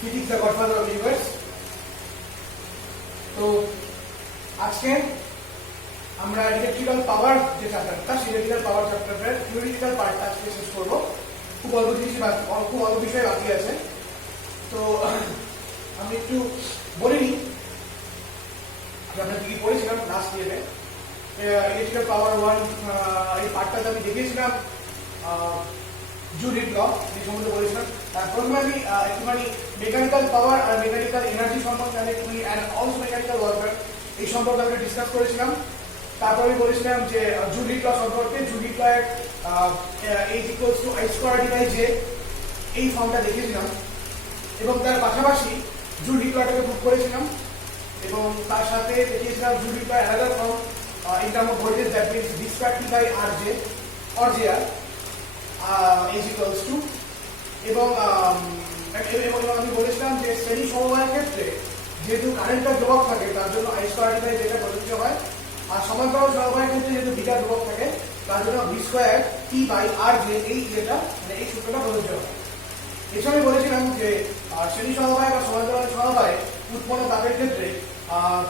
Physics the godfather of the universe. তো আজকে আমরা ইলেকট্রিক্যাল পাওয়ার যে চ্যাপ্টারটা সেই ইলেকট্রিক্যাল পাওয়ার চ্যাপ্টারের থিওরিটিক্যাল পার্টটা আজকে শেষ করব। খুব অল্প বিষয় বাকি আছে। তো আমি একটু বলে নিই আমরা কি পড়েছিলাম লাস্ট ইয়ারে। ইলেকট্রিক্যাল পাওয়ার 1 এই পার্টটাতে আমি দেখিয়েছিলাম জুলির ল যে সম্বন্ধে বলেছিলাম। প্রথমে আমি একটুখানি মেকানিক্যাল পাওয়ার আর মেকানিক্যাল এনার্জি সম্বন্ধে আমি একটুখানি অ্যান্ড অলসো মেকানিক্যাল ওয়ার্কার এই সম্পর্কে আমরা ডিসকাস করেছিলাম। তারপরে আমি বলেছিলাম যে জুলির ল সম্পর্কে, জুলির ল এর H equals to I square d by J এই ফর্মটা দেখিয়েছিলাম এবং তার পাশাপাশি জুলির লটাকে প্রুভ করেছিলাম এবং তার সাথে দেখিয়েছিলাম জুলির law another form in terms of voltage, that means V square T by RJ or JR is equals to এবং আমি বলেছিলাম যে শ্রেণী সমবায়ের ক্ষেত্রে যেহেতু কারেন্টটা ধ্রুবক থাকে তার জন্য I square D by যেটা প্রযোজ্য হয়, আর সমান্তরাল সমবায়ের ক্ষেত্রে যেহেতু বিটা ধ্রুবক থাকে তার জন্য V square T by RJ এই যেটা মানে এই সূত্রটা প্রযোজ্য হয়। এছাড়া আমি বলেছিলাম যে শ্রেণী সমবায় বা সমান্তরাল সমবায়ে উৎপন্ন তাপের ক্ষেত্রে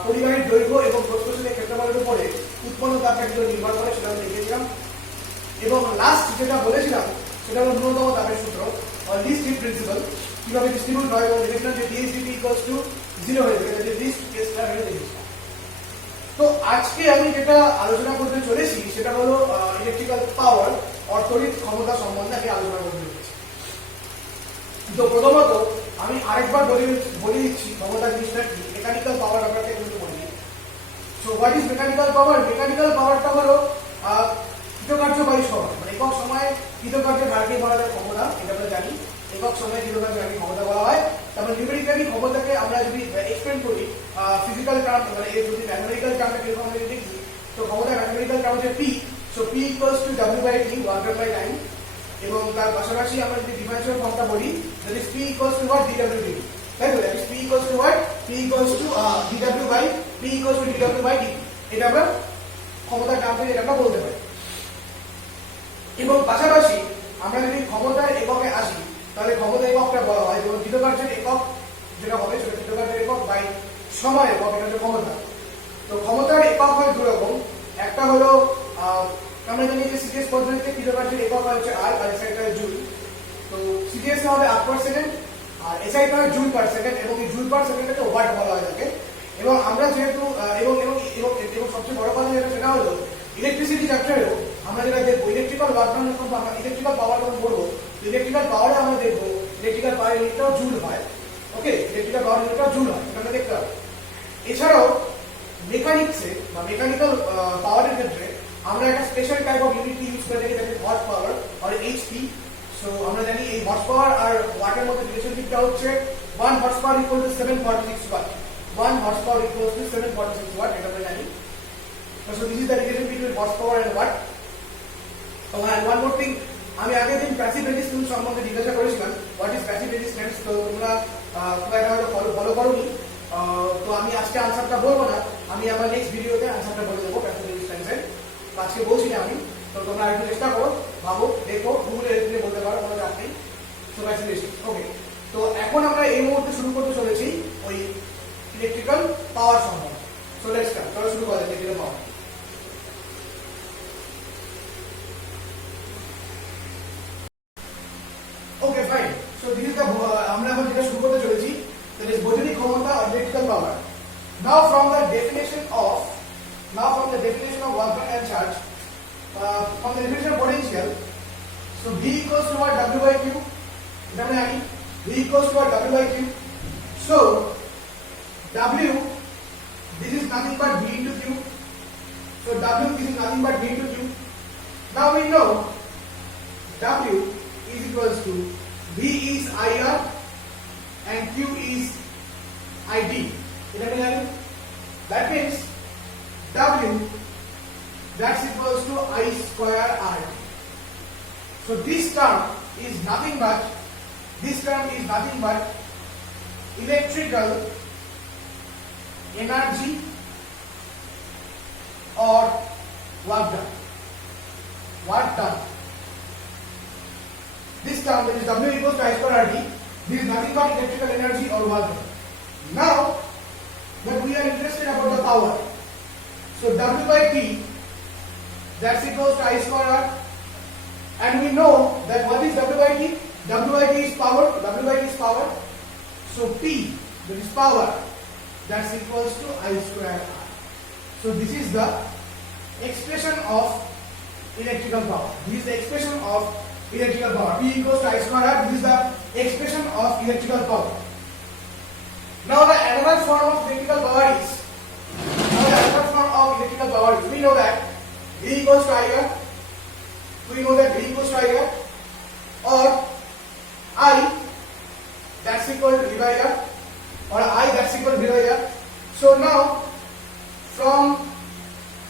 পরিবাহীর দৈর্ঘ্য এবং প্রস্থচ্ছেদের ক্ষেত্রফলের উপরে উৎপন্ন তাপটা কিন্তু নির্ভর করে, সেটা আমি দেখিয়েছিলাম। এবং লাস্ট যেটা বলেছিলাম সেটা হলো ন্যূনতম তাপের সূত্র লিস্ট হিট প্রিন্সিপাল কিভাবে ডিস্ট্রিবিউট হয় এবং দেখেছিলাম যে DHDT ইকুয়ালস টু 0 হয়ে যাবে, যে লিস্ট কেসটা হয়ে দেখেছিলাম। তো আজকে আমি যেটা আলোচনা করতে চলেছি সেটা হলো ইলেকট্রিক্যাল পাওয়ার অর তড়িৎ ক্ষমতা সম্বন্ধে আমি আলোচনা করতে চলেছি। তো প্রথমত আমি আরেকবার বলে দিচ্ছি ক্ষমতা জিনিসটা কি। মেকানিক্যাল পাওয়ার ব্যাপারটা কিন্তু বলি। So what is mechanical power? Mechanical পাওয়ারটা হলো কৃতকার্য বাই সময়, মানে একক সময়ে কৃতকার্য ধারকে বলা যায় ক্ষমতা, এটা আমরা জানি। একক সময়ে কৃতকার্য ধারকে ক্ষমতা বলা হয়। তারপর নিউমেরিক্যালি ক্ষমতাকে আমরা যদি এক্সপ্লেন করি ফিজিক্যাল টার্ম, মানে এই যদি ম্যাথমেটিক্যাল টার্মটা কিরকম আমরা দেখি, তো ক্ষমতা ম্যাথমেটিক্যাল টার্ম হচ্ছে P। So P equals to W by T, work done by time. এবং তার পাশাপাশি আমরা যদি ডিফারেন্সিয়াল ফর্মটা বলি, that is P equals to what dW dt, তাই তো? That is P equals to what P equals to dW by P equals to dW by dt। এটা আমরা ক্ষমতার টার্ম থেকে এটা আমরা বলতে পারি। এবং পাশাপাশি আমরা যদি ক্ষমতার এককে আসি তাহলে ক্ষমতা এককটা বলা হয় এবং কৃতকার্যের একক যেটা হবে সেটা কৃতকার্যের একক বাই সময় একক, এটা হচ্ছে ক্ষমতা। তো ক্ষমতার একক হয় দুই রকম, একটা হলো আমরা জানি যে সিজিএস পদ্ধতিতে কৃতকার্যের একক হচ্ছে আর এসআইটা জুল। তো সিজিএস হবে আপ পার সেকেন্ড আর এসআইটা হয় জুল পার সেকেন্ড এবং এই জুল পার সেকেন্ডটাকে ওয়াট বলা হয় থাকে। এবং আমরা যেহেতু এবং এবং এবং সবচেয়ে বড় কথা যেটা সেটা হলো ইলেকট্রিসিটি চ্যাপ্টারেও আমরা যেটা দেখবো ইলেকট্রিক্যাল ওয়ার্কডাউনের যখন আমরা ইলেকট্রিক্যাল পাওয়ার যখন বলবো, ইলেকট্রিক্যাল পাওয়ারে আমরা দেখবো ইলেকট্রিক্যাল পাওয়ার ইউনিটটাও জুল হয়। ওকে, ইলেকট্রিক্যাল পাওয়ার ইউনিটটাও জুল হয়, এটা আমরা দেখতে পাবো। এছাড়াও মেকানিক্সে বা মেকানিক্যাল পাওয়ারের ক্ষেত্রে আমরা একটা special type of unit use করে থাকি, যেটাকে হর্স পাওয়ার আর এইচপি। সো আমরা জানি এই হর্স পাওয়ার আর ওয়াটের মধ্যে রিলেশনশিপটা হচ্ছে 1 horse power equal to 746 watt. 1 horse power equal to 746 watt, এটা আমরা জানি। So this is the relation between horsepower and watt. And one more thing, আমি আগের দিন প্যাসিভ রেজিস্ট্যান্স সম্বন্ধে জিজ্ঞাসা করেছিলাম, হোয়াট ইজ প্যাসিভ রেজিস্ট্যান্স। তো তোমরা ফলো করোনি, তো আমি আজকে আনসারটা বলবো না, আমি আমার নেক্সট ভিডিওতে আনসারটা বলে দেবো প্যাসিভ রেজিস্ট্যান্সের। আজকে বলছি না আমি, তো তোমরা একটু চেষ্টা করো, ভাবো, দেখো, গুগলে হেল্প বলতে পারো, কোনো চাপ নেই। তো প্যাসিভ রেজিস্ট্যান্স, ওকে। তো এখন আমরা এই মুহূর্তে শুরু করতে চলেছি ওই ইলেকট্রিক্যাল পাওয়ার সম্বন্ধে। সো লেটস স্টার্ট, চলো শুরু করা যাক electrical power. Okay, fine. So this is the আমরা এখন যেটা শুরু করতে চলেছি, that is বৈদ্যুতিক ক্ষমতা or electrical power. Now from the definition of work done and charge, from the definition of potential, so V equals to what? W by Q. এটা আমরা জানি, V equals to what? W by Q. So W, this is nothing but V into Q. So W, this is nothing but V into Q. Now we know W is equals to V is IR and Q is ID. That means W, that's equals to I square R. So this term is nothing but electrical energy or work done. This term, that is W equals to I square RD, This is nothing but electrical energy or work done. Now, but we are interested about the power. So W by T, that's equals to I square R. And we know that what is W by T? W by T is power. W by T is power. So P, that is power, that's equals to I square R. So this is the expression of electrical power. This is the expression of electrical power. P equals to I square R. This is the expression of electrical power. Now the another form of electrical power is, we know that V equals to IR. We know that V equals to IR, or I, that's equal to V by R, or I, that's equal to V by R. So now from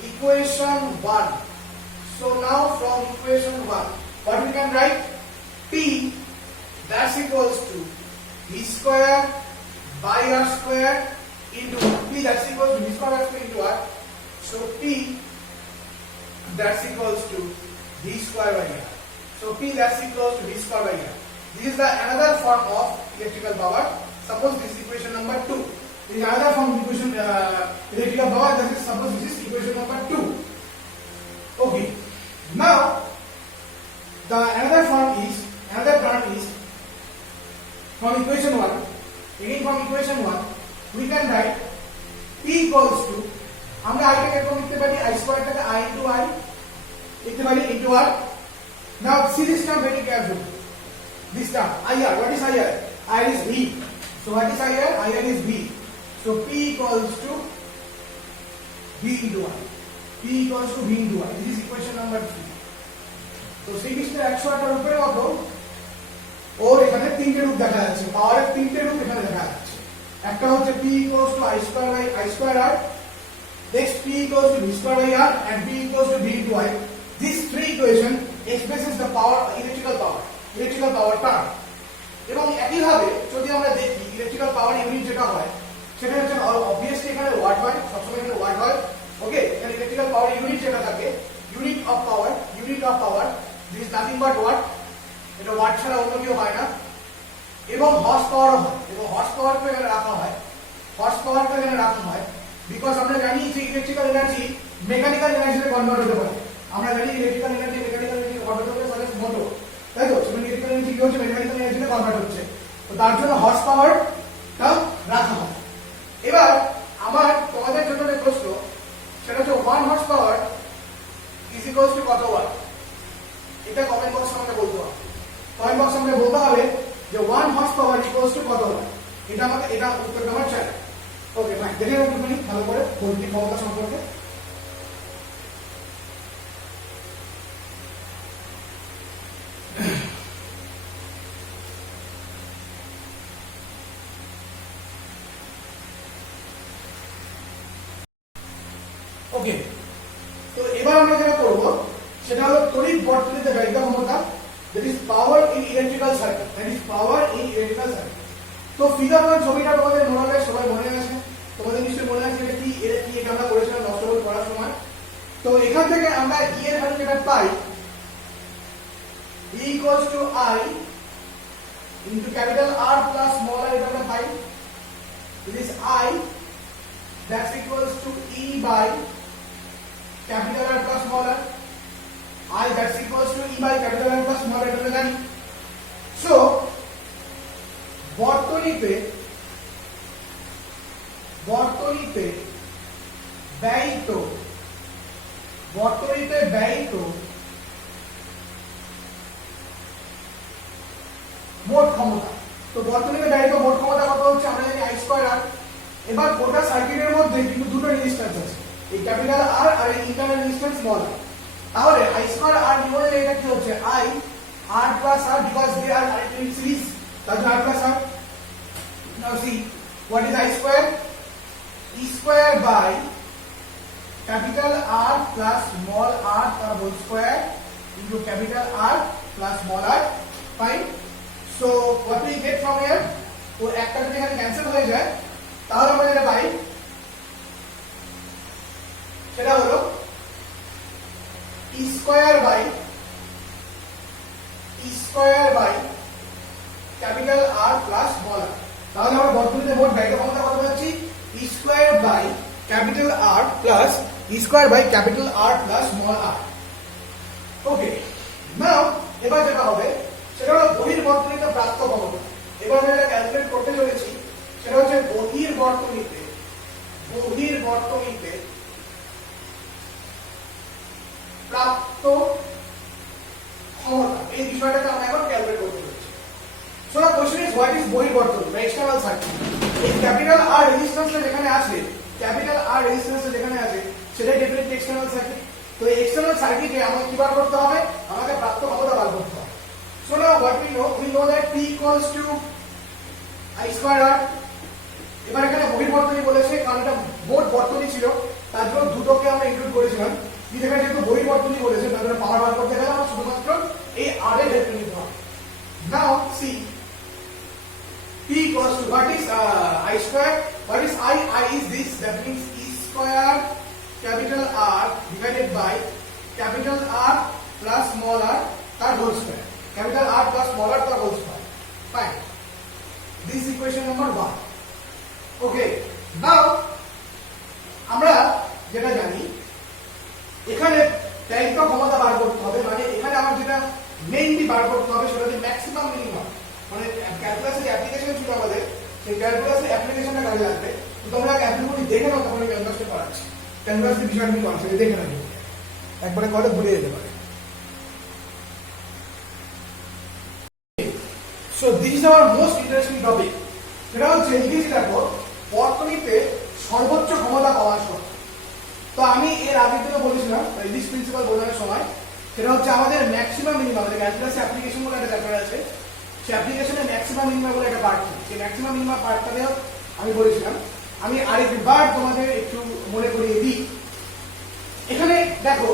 equation 1, what we can write? P, that's equals to V square by R square into P, that's equals to V square by R square into R. So P, that's equals to V square by R. So P, that's equals to V square by R. This is the another form of electrical power. Suppose this is equation number 2. This is another form of equation electrical power. That is, suppose this is equation number 2. Okay. Now the another term is from equation 1. Again from equation 1, we can write P equals to, আমরা I টাকে এরকম লিখতে পারি, I square টাকে I into I লিখতে পারি into R. Now see this term very carefully. This term IR, what is IR? IR is V. So what is IR? IR is V. So P equals to V into I. P equals to V into I. This is equation number 3. তো শ্রীকৃষ্ণের 108 রূপের মতো ওর এখানে তিনটে রূপ দেখা যাচ্ছে, পাওয়ারের তিনটে রূপ এখানে দেখা যাচ্ছে। একটা হচ্ছে P equals to I square R, next P equals to V square by R, and P equals to V into I. These three equation expresses the power, electrical power term. এবং একইভাবে যদি আমরা দেখি ইলেকট্রিক্যাল পাওয়ার ইউনিট যেটা হয় সেটা হচ্ছে obviously এখানে ওয়াট হয়, সবসময় এখানে ওয়াট হয়। ওকে, এখানে ইলেকট্রিক্যাল পাওয়ার ইউনিট যেটা থাকে, unit of power, this is nothing but watt. এটা ওয়াট ছাড়া অন্য কিছু হয় না। এবং হর্স পাওয়ারও হয়, এবং হর্স পাওয়ারকে এখানে রাখা হয়, বিকজ আমরা জানি যে ইলেকট্রিক্যাল এনার্জি মেকানিক্যাল এনার্জিতে কনভার্ট হতে পারে। আমরা জানি ইলেকট্রিক্যাল এনার্জি মেকানিক্যাল এনার্জিতে কনভার্ট হতে পারে মোটর, তাই তো? সেখানে ইলেকট্রিক্যাল এনার্জি কি হচ্ছে, মেকানিক্যাল এনার্জিতে কনভার্ট হচ্ছে। তো তার জন্য হর্স পাওয়ারটা রাখা হয়। এবার আমার তোমাদের জন্য যে প্রশ্ন, সেটা হচ্ছে 1 horse power is equals to কত ওয়াট? এটা কমেন্ট বক্সে আমাকে বলতে হবে। কমেন্ট বক্সে আমাকে বলতে হবে যে 1 হর্স পাওয়ার ইকুয়ালস টু কত ওয়াট। এটা উত্তর দেওয়ার চাই। ওকে ফাইন, দেখে নেব একটুখানি ভালো করে বৈদ্যুতিক ক্ষমতা সম্পর্কে। ওকে, তো এবার আমরা যেটা করব সেটা হলো তড়িৎ বর্তনীতে ব্যয়িত ক্ষমতা, that is power in electrical circuit, তো ফিগার 1 ছবিটা তোমাদের মনে হয় সবাই মনে আছে, তোমাদের নিশ্চয়ই মনে আছে এটা কি এটা আমরা করেছিলাম নষ্ট বল করার সময়। তো এখান থেকে আমরা E এর ভ্যালু যেটা পাই, E equals to I into capital R plus small r, এটা আমরা পাই। It is I, that's equals to E by capital R plus small r. I, that's equals to E by capital R plus small r, এটা আমরা জানি। So বর্তনীতে ব্যয়িত মোট ক্ষমতা, তো বর্তনীতে ব্যয়িত মোট ক্ষমতা কত হচ্ছে আমরা জানি I স্কয়ার R। এবার গোটা সার্কিটের মধ্যে কিন্তু দুটো রেজিস্ট্যান্স আছে, এই ক্যাপিটাল R আর এই ইন্টারনাল রেজিস্ট্যান্স স্মল r। তাহলে I স্কয়ার R নিবলে এটা কি হচ্ছে I R plus R, because they are in series, তাহলে R plus R। Now see what is I square? E square by capital R plus small r whole square into capital R plus small r. Fine. So what we get from here? তো একটা যদি এখানে cancel হয়ে যায় তাহলে আমরা যেটা পাই সেটা হলো E square by capital R plus তাহলে আমরা বর্তনীতে মোট ব্যয়িত ক্ষমতা কত পাচ্ছি E square by capital R plus E square by capital R plus small R. Okay, now এবার যেটা হবে সেটা হলো বহির বর্তনীতে প্রাপ্ত ক্ষমতা। এবার আমরা এটা ক্যালকুলেট করতে চলেছি, সেটা হচ্ছে বহির বর্তনীতে প্রাপ্ত ক্ষমতা, এই বিষয়টাকে আমরা এখন ক্যালকুলেট করতে চলেছি। So the question is what is বহির বর্তনী বা এক্সটার্নাল সার্কিট। এই ক্যাপিটাল আর রেজিস্ট্যান্সটা যেখানে আছে, সেটা ডেফিনেটলি এক্সটার্নাল সার্কিট। তো এই এক্সটার্নাল সার্কিটে আমাকে কি বার করতে হবে, আমাকে প্রাপ্ত ক্ষমতা বার করতে হবে। So now what we know that P equals two I square R। এবার এখানে বহির বর্তনী বলেছে, কারণ এটা মোট বর্তনী ছিল, তার জন্য দুটোকে আমরা ইনক্লুড করেছিলাম। যেখানে যেহেতু বহির বর্তনী বলেছে, তার জন্য পাওয়ার বার করতে গেলে আমরা শুধুমাত্র এই R এর হেল্প নিতে হবে। নাও C P equals to what is I square, what is I is this, that means E square capital R divided by capital R plus small r তার whole square, capital R plus small r তার whole square. Fine, this equation number 1. Okay, now আমরা যেটা জানি এখানে ব্যয়িত ক্ষমতা বার করতে হবে, মানে এখানে আমার যেটা মেইনলি বার করতে হবে সেটা হচ্ছে ম্যাক্সিমাম মিনিমাম। মানে ক্যালকুলাসের যে অ্যাপ্লিকেশন ছিল আমাদের, সেই ক্যালকুলাসের অ্যাপ্লিকেশনটা কাজে লাগবে। তো তোমরা অ্যাপ্লিকেশন দেখে নাও, তখন আমি আন্ডারস্ট্যান্ড করাচ্ছি। ক্যালকুলাসের বিষয়টা কি কনসেপ্ট দেখে নাও, একবারে করে ভুলে যেতে পারে। So this is our most interesting topic. সেটা হচ্ছে লিখেছি দেখো, বর্তনীতে সর্বোচ্চ ক্ষমতা পাওয়ার শর্ত। তো আমি এর আগের দিনে বলেছিলাম ইলিশ প্রিন্সিপাল বোঝানোর সময়, সেটা হচ্ছে আমাদের ম্যাক্সিমাম মিনিমাম, আমাদের ক্যালকুলাসের অ্যাপ্লিকেশন বলে একটা চ্যাপ্টার আছে, সেই অ্যাপ্লিকেশনে ম্যাক্সিমাম মিনিমাম বলে একটা পার্ট ছিল। সেই ম্যাক্সিমাম মিনিমাম পার্টটাতেও আমি বলেছিলাম। আমি আরেকবার তোমাদের একটু মনে করিয়ে দিই। এখানে দেখো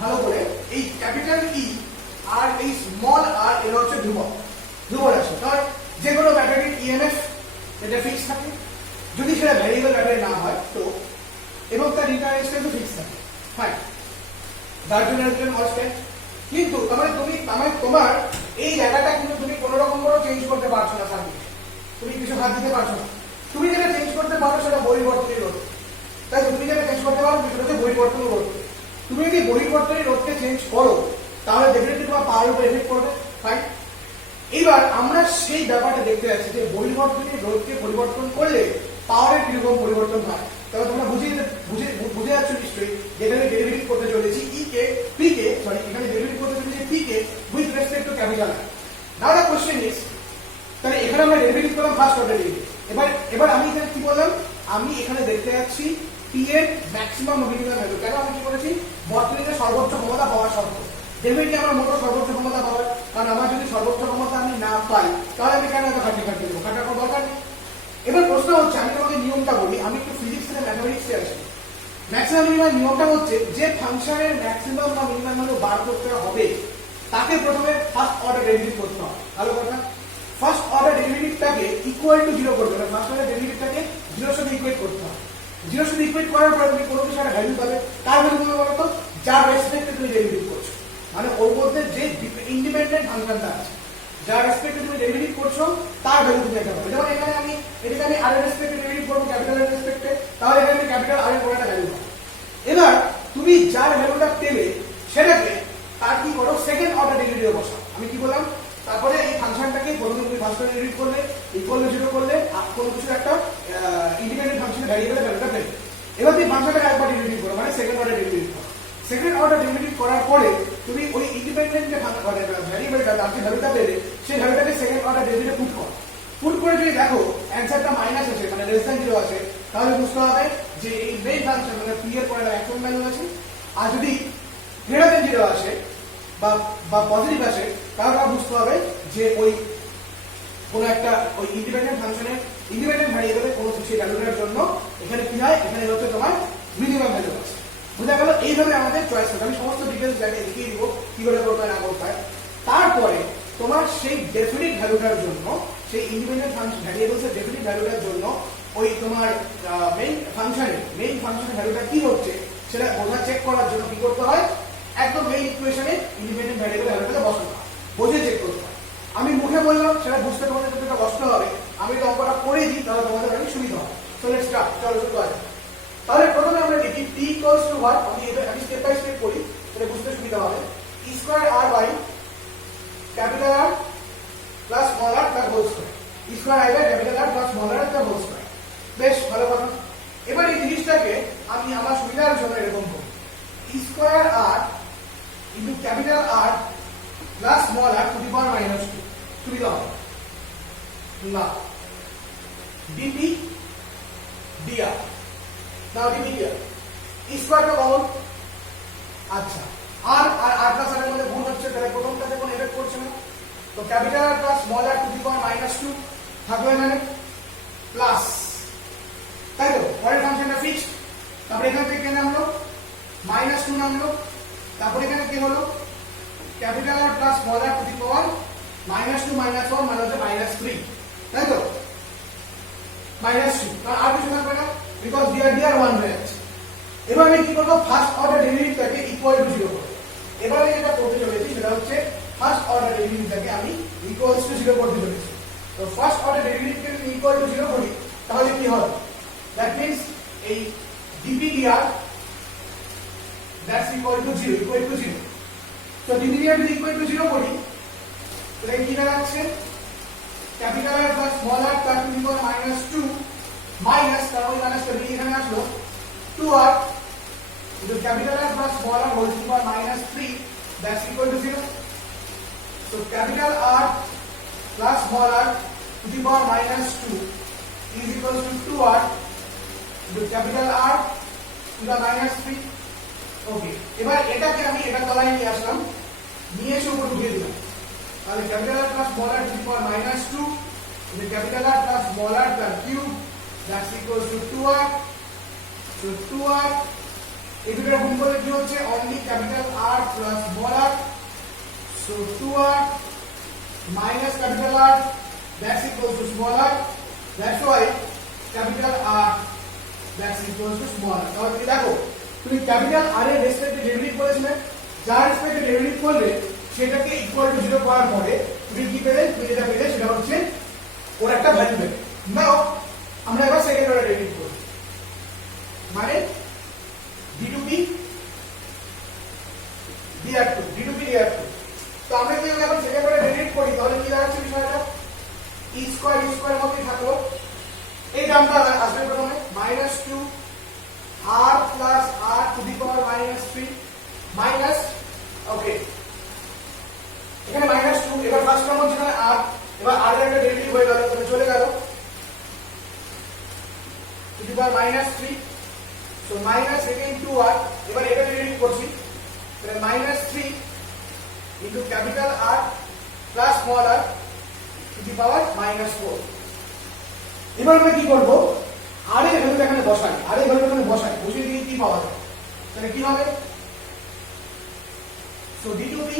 ভালো করে, এই ক্যাপিটাল ই আর এই স্মল আর এর হচ্ছে ধ্রুবক রাশি। কারণ যে কোনো ব্যাটারির ইএমএফ এটা ফিক্স থাকে, যদি সেটা ভ্যারিয়েবল ব্যাটারি না হয় তো, এবং তার রিটার্ন রেজিস্ট্যান্সও ফিক্স থাকে। ফাইন, তার জন্য কনস্ট্যান্ট। কিন্তু তোমার এই জায়গাটা কিন্তু তুমি কোনো রকম করে চেঞ্জ করতে পারছো না, সার্কিট তুমি কিছু হাত দিতে পারছো না। তুমি যেটা চেঞ্জ করতে পারো সেটা বহির্বর্তনী রোধ, তাই তুমি যেটা চেঞ্জ করতে পারো সেটা হচ্ছে বহির্বর্তনী রোধ। তুমি যদি বহির্বর্তনী রোধকে চেঞ্জ করো তাহলে ডেফিনেটলি তোমার পাওয়ার উপর এফেক্ট করবে। ফাইন, এবার আমরা সেই ব্যাপারটা দেখতে যাচ্ছি যে বহির্বর্তনী রোধকে পরিবর্তন করলে পাওয়ারের কিরকম পরিবর্তন হয়। তবে তোমরা বুঝে যাচ্ছ নিশ্চয়ই, যেখানে ডেরিভেটিভ করতে চলেছি এখানে ডেরিভেটিভ করতে চলেছি পি কে with respect to capital R. Now the question is, তাহলে এখানে আমরা ডেরিভেটিভ করলাম ফার্স্ট অর্ডার ডেরিভেটিভ। এবার আমি এখানে কি বললাম, আমি এখানে দেখতে যাচ্ছি পি এর ম্যাক্সিমাম মিনিমাম ভ্যালু। কেন আমি কি বলেছি, বর্তনীতে সর্বোচ্চ ক্ষমতা পাওয়ার শর্ত। ডেফিনেটলি আমার মোটর সর্বোচ্চ ক্ষমতা পাওয়ার, কারণ আমার যদি সর্বোচ্চ ক্ষমতা আমি না পাই তাহলে আমি কেন এত খাটি দেবো, খাটার কোনো দরকার নেই। এবার প্রশ্ন হচ্ছে, আমি তোমাকে নিয়মটা বলি, আমি একটু ফিজিক্স থেকে ম্যাথমেটিক্সে আসি। ম্যাক্সিমাম মিনিমাম নিয়মটা হচ্ছে, যে ফাংশনের ম্যাক্সিমাম বা মিনিমাম ভ্যালু বার করতে হবে তাকে প্রথমে ফার্স্ট অর্ডার ডেরিভেটিভ করতে হবে। ভালো কথা, ফার্স্ট অর্ডার ডেরিভেটিভটাকে ইকুয়াল টু 0 করবে, ফার্স্ট অর্ডার ডেরিভেটিভটাকে 0 এর সাথে ইকুয়েট করতে হবে। 0 এর সাথে ইকুয়েট করার পরে তুমি কোনো কিছু একটা ভ্যালু পাবে। কার ভ্যালু পাবে বলো তো, যার রেসপেক্টে তুমি ডেরিভেটিভ করছো, মানে ওর মধ্যে যে ইন্ডিপেন্ডেন্ট ফাংশনটা আছে, যার রেসপেক্টে তুমি ডেরিভেটিভ করছো তার ভ্যালু তুমি একটা পাবে। যেমন এখানে আমি আর এর রেসপেক্টে ডেরিভেটিভ করব ক্যাপিটাল এর রেসপেক্টে, তাহলে এখানে আমি ক্যাপিটাল আর এর কোনো একটা ভ্যালু পাবো। এবার তুমি যার ভ্যালুটা পেলে সেটাকে তার কি করো, সেকেন্ড অর্ডার ডেরিভেটিভ বসাও। আমি কি বললাম, তারপরে এই ফাংশনটাকে প্রথমে তুমি ফার্স্ট অর্ডার ডেরিভেটিভ করলে, ইকুয়াল টু 0 করলে কোনো কিছু একটা ইন্ডিপেন্ডেন্ট ফাংশনের ভ্যারিয়েবলের ভ্যালুটা পেলে। এবার তুমি ফাংশনটাকে একবার ডেরিভেটিভ করো, মানে সেকেন্ড অর্ডার ডেরিভেটিভ করো। সেকেন্ড অর্ডার ডেরিভেটিভ করার পরে তুমি ওই ইন্ডিপেন্ডেন্ট যে ভ্যারিয়েবলটা তার যে ভ্যালুটা পেলে সেই ভ্যালুটাকে সেকেন্ড অর্ডার ডেরিভেটিভে পুট করে যদি দেখো অ্যানসারটা মাইনাস আছে, মানে লেস দ্যান 0 আছে, তাহলে বুঝতে হবে যে এই মেইন ফাংশন মানে পি এর পরে ম্যাক্সিমাম ভ্যালু আছে। আর যদি গ্রেটার দ্যান 0 আসে বা পজিটিভ আসে, তাহলে বুঝতে হবে যে ওই কোনো একটা ওই ইন্ডিপেন্ডেন্ট ফাংশনের ইন্ডিপেন্ডেন্ট ভ্যারিয়েবলের কোনো সেই ভ্যালুটার জন্য এখানে কি হয়, এখানে হচ্ছে তোমার মিনিমাম ভ্যালু আছে। বুঝা গেল? এইভাবে আমাদের চয়েস করতে, আমি সমস্ত ডিটেলস জানিয়ে দেখিয়ে দিব কি করে করতে হয় না করতে হয়। তারপরে তোমার সেই ডেফিনিট ভ্যালুটার জন্য, সেই ইন্ডিপেন্ডেন্ট ফাংশন ভ্যারিয়েবলসের ডেফিনিট ভ্যালুটার জন্য ওই তোমার মেইন ফাংশনের ভ্যালুটা কি হচ্ছে সেটা বোঝা চেক করার জন্য কি করতে হয়, একদম মেইন ইকুয়েশনে ইন্ডিপেন্ডেন্ট ভ্যারিয়েবল ভ্যালুটাকে বসাতে হয়, বুঝে চেক করতে হয়। আমি মুখে বললাম, সেটা বুঝতে তোমাদের কতটা কষ্ট হবে। আমি তো অঙ্কটা করে দিই তাহলে তোমাদের অনেক সুবিধা হয়। সো লেটস স্টার্ট, চলো শুরু করা যাক। তাহলে প্রথমে আমরা লিখি t ইকুয়ালস টু হোয়াট, আমি স্টেপ বাই স্টেপ করি তাহলে বুঝতে সুবিধা হবে। e square r by capital R plus small r তার whole square, e square r by capital R plus small r তার হোল স্কয়ার। বেশ ভালো কথা। এবার এই জিনিসটাকে আমি আমার সুবিধার জন্য এরকম করি, e square r into capital R plus small r to the power minus 2, সুবিধা হবে না, dt dr। নাও dt dr, e স্কয়ারটা কমন, আচ্ছা r আর r প্লাস r এর মধ্যে গুণ হচ্ছে, তাহলে প্রথমটাতে কোনো এফেক্ট করছে না, তো capital R plus small r to the power minus 2 থাকবে এখানে প্লাস, তাই তো পরের ফাংশনটা ফিক্সড। তারপরে এখান থেকে কে নামলো, মাইনাস 2 নামলো, তারপরে এখানে কি হলো, capital R plus small r to the power minus 2 minus 1 মানে হচ্ছে মাইনাস 3, তাই তো মাইনাস 2, কারণ আর কিছু থাকবে না বিকজ dr 1 হয়ে যাচ্ছে। এবার আমি কি করব, ফার্স্ট অর্ডার ডেরিভেটিভটাকে ইকুয়াল টু 0 করব। এবার আমি যেটা করতে চলেছি সেটা হচ্ছে ফার্স্ট অর্ডার ডেরিভেটিভটাকে আমি ইকুয়ালস টু 0 করতে চলেছি। তো ফার্স্ট অর্ডার ডেরিভেটিভকে যদি ইকুয়াল টু 0 করি তাহলে কি হবে, দ্যাট মিন্স এই dp dr that's equal to 0, equal to 0। তো dp dr যদি ইকুয়াল টু 0 করি তাহলে কি দাঁড়াচ্ছে, capital R plus small r তার two the power minus 2 minus, তারপরে মাইনাসটা বেরিয়ে এখানে আসলো 2r into capital R plus small r whole to the power minus 3, that's equal to 0. So capital R plus small r to the power minus 2 is equal to 2r into capital R to the minus 3. Okay, এবার এটাকে আমি এটা তলায় নিয়ে আসলাম, নিয়ে এসে উপর উঠিয়ে দিলাম, তাহলে capital R plus small r to the power minus 2 into capital R plus small r তার cube, that's equal to 2r. So 2r এই দুটো গুণ করলে কি হচ্ছে, only capital R plus small r, so 2r minus capital R that's equal to small r, that's why capital R that's equal to small r। তাহলে তুমি দেখো, তুমি ক্যাপিটাল R এর রেসপেক্টে ডেরিভেটিভ করেছিলে, যার রেসপেক্টে ডেরিভেটিভ করলে সেটাকে ইকুয়াল টু 0 করার পরে তুমি কি পেলে, তুমি যেটা পেলে সেটা হচ্ছে ওর একটা ভ্যালু পেলে। নাও আমরা এবার সেকেন্ড অর্ডার ডেরিভেটিভ করব, মানে d2p dr2, d2p dr2। তো আমরা যদি এখন সেকেন্ড অর্ডার ডেরিভেটিভ করি তাহলে কি দাঁড়াচ্ছে বিষয়টা, e স্কয়ার e স্কয়ার মতই থাকলো, এই টার্মটা আসবে প্রথমে minus 2 r plus r to the power minus 3 minus, okay এখানে মাইনাস 2, এবার ফার্স্ট টার্ম হচ্ছে এখানে r, এবার r এর একটা ডেরিভেটিভ হয়ে গেল, তাহলে চলে গেল two the power minus 3, so minus again 2r, এবার এটা ডেরিভেটিভ করছি, তাহলে minus 3 into capital R plus small r to the power minus 4। এবার আমরা কি করব, r এর ভ্যালুটা এখানে বসাই, r এর ভ্যালুটা এখানে বসাই, বসিয়ে দিয়ে কি পাওয়া যায়, তাহলে কি হবে, so d2p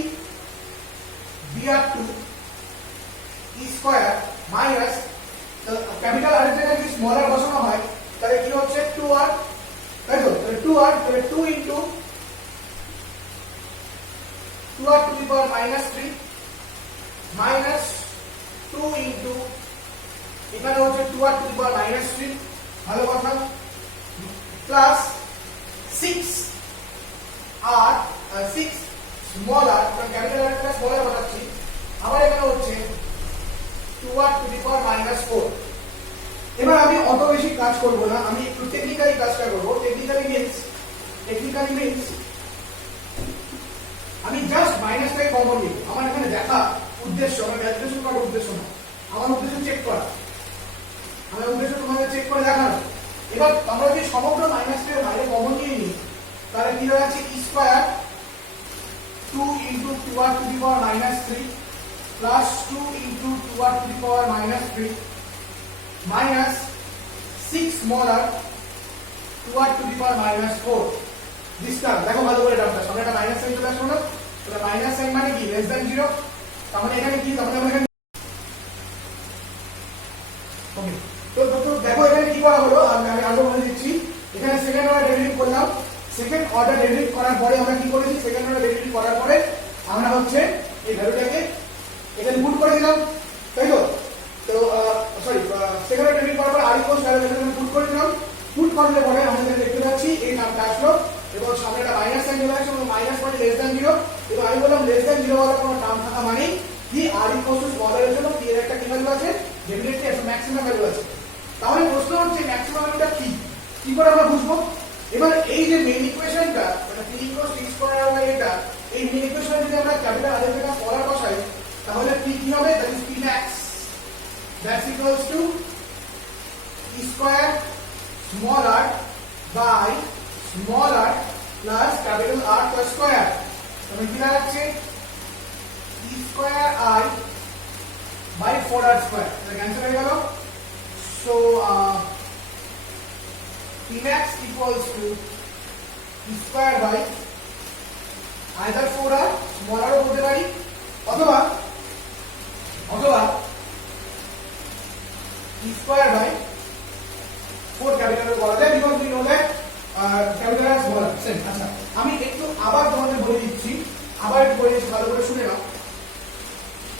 dr2 e square minus, capital R এর জায়গায় যদি স্মল r বসানো হয় তাহলে কি হচ্ছে 2r, তাই তো, তাহলে 2r, তাহলে 2 into 2r to the power minus 3 minus 2 into এখানে হচ্ছে 2r to the power minus 3, ভালো কথা, প্লাস 6r 6 স্মল r, কারণ capital R plus small r বসাচ্ছি, আবার এখানে হচ্ছে 2r to the power minus 4। এবার আমি অত বেশি কাজ করব না, আমি একটু টেকনিক্যালি কাজটা করব। টেকনিক্যালি মিন্স আমি জাস্ট মাইনাসটাকে কমন নিব। আমার এখানে দেখা উদ্দেশ্য, আমার ক্যালকুলেশন করার উদ্দেশ্য না, আমার উদ্দেশ্য চেক করা, আমার উদ্দেশ্য তোমাদের চেক করে দেখানো। এবার আমরা যদি সমগ্র মাইনাসটাকে বাইরে কমন নিয়ে নিই তাহলে কি দাঁড়াচ্ছে, e square 2 into 2r to the power minus 3 plus 2 into 2r to the power minus 3 minus 6 small r 2r to the power minus 4। this term দেখো ভালো করে টার্মটা সামনে একটা মাইনাস সাইন চলে আসলো না, তাহলে মাইনাস সাইন মানে কি, লেস দ্যান 0, তার মানে এখানে কি, তার মানে আমরা এখানে ওকে। তো দেখো এখানে কি করা হলো, আমি আগে বলে দিচ্ছি, এখানে সেকেন্ড অর্ডার ডেরিভেটিভ করলাম, সেকেন্ড অর্ডার ডেরিভেটিভ করার পরে আমরা কি করেছি, সেকেন্ড অর্ডার ডেরিভেটিভ করার পরে আমরা হচ্ছে এই ভ্যালুটাকে এখানে পুট করে দিলাম, তাই তো, তো sorry second order equals value put করে দিলাম। পুট করলে পরে আমরা দেখতে পাচ্ছি এই নামটা আসলো এবং সামনে একটা মাইনাস সাইন চলে আসছে এবং মাইনাস মানে লেস দ্যান 0 এবং আমি বললাম লেস দ্যান 0 ওয়ালা কোনো টার্ম থাকা মানে কি আর ইকুয়ালস টু স্মলার এর জন্য p এর একটা কি ভ্যালু আছে, ডেফিনেটলি একটা ম্যাক্সিমাম ভ্যালু আছে। তাহলে প্রশ্ন হচ্ছে ম্যাক্সিমাম ভ্যালুটা কি করে আমরা বুঝবো? এবার এই যে মেইন ইকুয়েশনটা মানে p ইকুয়ালস t স্কয়ার আর এটা, এই মেইন ইকুয়েশনে যদি আমরা ক্যাপিটাল আর এর জায়গায় স্মলার বসাই তাহলে p কি হবে? That is p max, that's equals to t square small r by small r plus capital R plus square. তাহলে কি দাঁড়াচ্ছে? t square I by 4r square. এটা ক্যান্সেল হয়ে গেল। So p max equals to t square by either 4r small r ও বলতে পারি অথবা t square by 4 capital বলা যায় because we know that capital R small R same. আচ্ছা আমি একটু আবার তোমাদের বলে দিচ্ছি, আবার একটু বলে দিচ্ছি, ভালো করে শুনে নাও।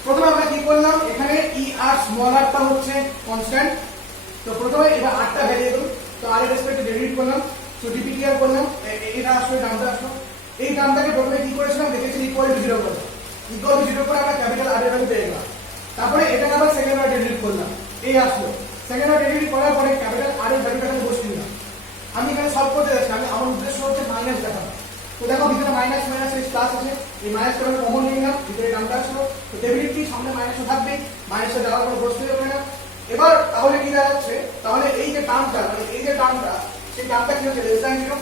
প্রথমে আমরা কি করলাম, এখানে ই আর স্মল আরটা হচ্ছে কনস্ট্যান্ট, তো প্রথমে এবার আরটা ভ্যারিয়েবল, তো আর এর রেসপেক্টে ডেরিভেট করলাম, তো ডিপিটিআর করলাম, এটা আসলো টার্মটা আসলো। এই টার্মটাকে প্রথমে কি করেছিলাম দেখেছি ইকুয়াল টু 0 করে, ইকুয়াল টু 0 করে আমরা ক্যাপিটাল আর এর ভ্যালু পেয়ে গেলাম। তারপরে এটাকে আবার সেকেন্ড বার ডেরিভেট করলাম, এই আসলো। সেকেন্ড বার ডেরিভেট করার পরে ক্যাপিটাল আর এর ভ্যালুটাকে বসিয়ে দিলাম। আমি এখানে সলভ করতে যাচ্ছি, আমার উদ্দেশ্য হচ্ছে মাইনাস দেখানো। তো দেখো ভিতরে মাইনাস মাইনাস এই প্লাস আছে, এই মাইনাসটা আমরা কমন নিয়ে নিলাম, ভিতরে নামটা আসলো, তো ডেফিনেটলি সামনে মাইনাসও থাকবে, মাইনাসে যাওয়ার কোনো প্রশ্ন হবে না। এবার তাহলে কি দাঁড়াচ্ছে, তাহলে এই যে টার্মটা মানে এই যে টার্মটা, সেই টার্মটা কি হচ্ছে? Less than 0।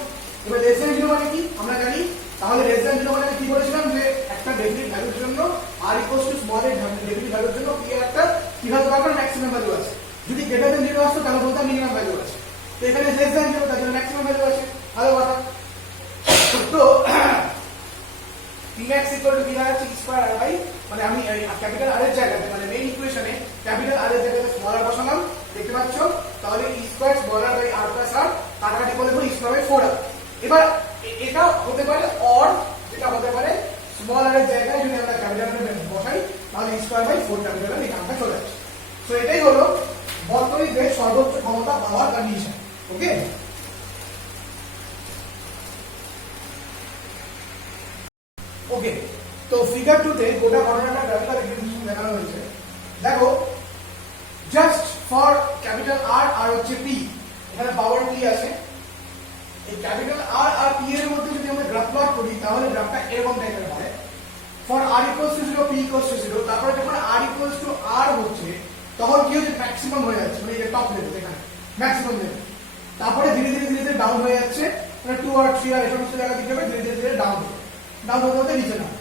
এবার লেস দ্যান 0 মানে কি আমরা জানি, তাহলে লেস দ্যান 0 মানে কি বলেছিলাম যে একটা ডেফিনিট ভ্যালুর জন্য আর ইকুয়ালস টু স্মল এর ডেফিনিট ভ্যালুর জন্য p এর একটা কি ভ্যালু পাবো? ম্যাক্সিমাম ভ্যালু আছে। যদি গ্রেটার দ্যান 0 আসতো তাহলে বলতাম মিনিমাম ভ্যালু আছে, তো এখানে লেস দ্যান 0 তার জন্য ম্যাক্সিমাম ভ্যালু আছে। ভালো কথা। তো p max equal to কি দাঁড়াচ্ছে? e স্কয়ার r বাই, মানে আমি ক্যাপিটাল আর এর জায়গাতে মানে মেইন ইকুয়েশনে ক্যাপিটাল আর এর জায়গাতে স্মল আর বসালাম, দেখতে পাচ্ছ। তাহলে e square small r by r plus r কাটাকাটি করলে পুরো e স্কয়ার বাই 4r। এবার এটা হতে পারে অর, যেটা হতে পারে স্মল আর এর জায়গায় যদি আমরা ক্যাপিটাল আর বসাই তাহলে e square by 4 capital R এই টার্মটা চলে আসে। তো এটাই হলো বর্তনীতে সর্বোচ্চ ক্ষমতা পাওয়ার কন্ডিশন। ওকে, ওকে। তো ফিগার 2 তে গোটা ঘটনাটা গ্রাফিক্যাল রিপ্রেজেন্টেশন দেখানো হয়েছে। দেখো জাস্ট ফর ক্যাপিটাল আর আর হচ্ছে p, এখানে পাওয়ার p আছে। এই ক্যাপিটাল আর আর p এর মধ্যে যদি আমরা গ্রাফ প্লট করি তাহলে গ্রাফটা এরকম টাইপের হয়। For r equals to 0 p equals two 0, তারপরে যখন r ইকুয়ালস টু r হচ্ছে তখন কি হচ্ছে? ম্যাক্সিমাম হয়ে যাচ্ছে, মানে এই টপ লেভেল এখানে ম্যাক্সিমাম লেভেল। তারপরে ধীরে ধীরে ডাউন হয়ে যাচ্ছে, মানে 2 আর 3 আর এই সমস্ত জায়গা দিকে ধীরে ধীরে ডাউন হতে নিচে নামবে।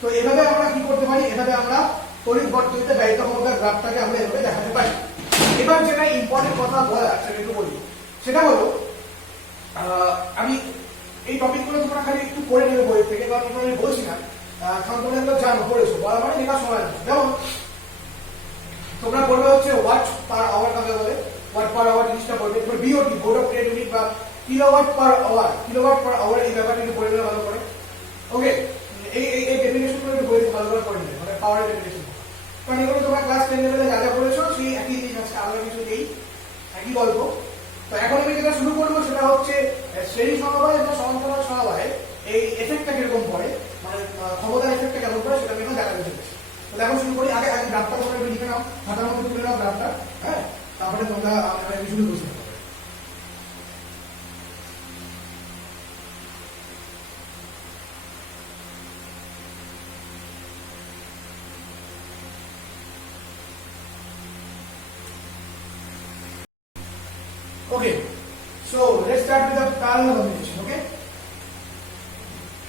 তো এভাবে আমরা কি করতে পারি? এভাবে আমরা তড়িৎ বর্তনীতে ব্যয়িত ক্ষমতার গ্রাফটাকে আমরা এভাবে দেখাতে পারি। এবার যেটা ইম্পর্টেন্ট কথা বলা সেটা একটু বলি, সেটা হলো আমি এই টপিকগুলো তোমরা খালি একটু পড়ে নেবে বই থেকে, কারণ আমি বলছি না, কারণ তোমরা এগুলো জানো, পড়েছো, বলা মানে লেখার সময় না। যেমন তোমরা পড়বে হচ্ছে ওয়াট পার আওয়ার কাকে বলে, ওয়াট পার আওয়ার জিনিসটা পড়বে, তারপর BOT board of trade unit বা কিলোওয়াট পার আওয়ার এই ব্যাপারটা একটু পড়ে নেবে ভালো করে। ওকে, এই ডেফিনেশনগুলো একটু বইতে ভালো করে পড়ে নেবে, মানে পাওয়ারের ডেফিনেশন। কারণ এগুলো তোমরা ক্লাস 10 লেভেলে যা যা পড়েছো সেই একই জিনিস আছে, আলাদা কিছু নেই, একই গল্প। তো এখন আমি যেটা শুরু করবো সেটা হচ্ছে শ্রেণী সমবায় এবং সমান্তরাল সমবায় এই এফেক্টটা কিরকম পড়ে, মানে ক্ষমতার এফেক্টটা কেমন পড়ে সেটা আমি এখন দেখাতে চলেছি। তো এখন শুরু করি। আগে গ্রাফটা তোমরা একটু লিখে নাও, খাতার মধ্যে তুলে নাও গ্রাফটা, হ্যাঁ, তারপরে তোমরা শুরু করতে পারবে। Okay, so let's start with the parallel combination. Okay,